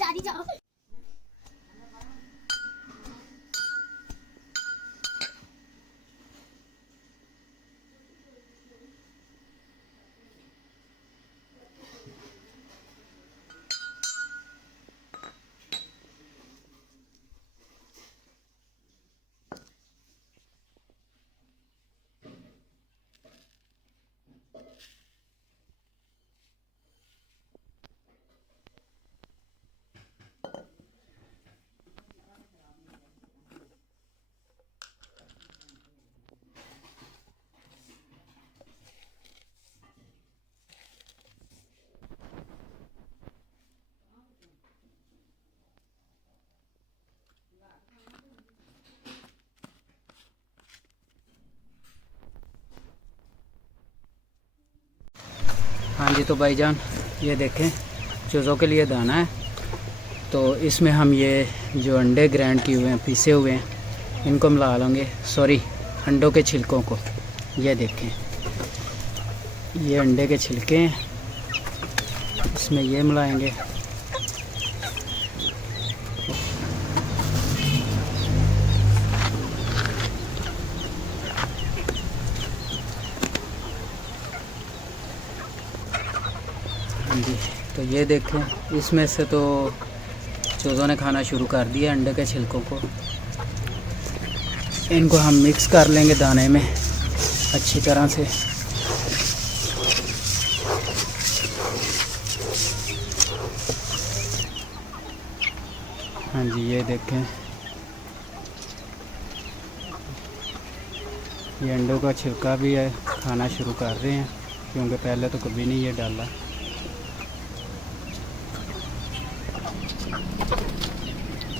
दादी जाओ। हाँ जी, तो भाईजान ये देखें चूज़ों के लिए दाना है। तो इसमें हम ये जो अंडे ग्राइंड किए हुए हैं, पीसे हुए हैं, इनको मिला लेंगे। सॉरी, अंडों के छिलकों को। ये देखें, ये अंडे के छिलके हैं, इसमें ये मिलाएंगे। जी, तो ये देखें, इसमें से तो चूज़ों ने खाना शुरू कर दिया अंडे के छिलकों को। इनको हम मिक्स कर लेंगे दाने में अच्छी तरह से। हाँ जी, ये देखें, ये अंडों का छिलका भी है, खाना शुरू कर रहे हैं, क्योंकि पहले तो कभी नहीं ये डाला।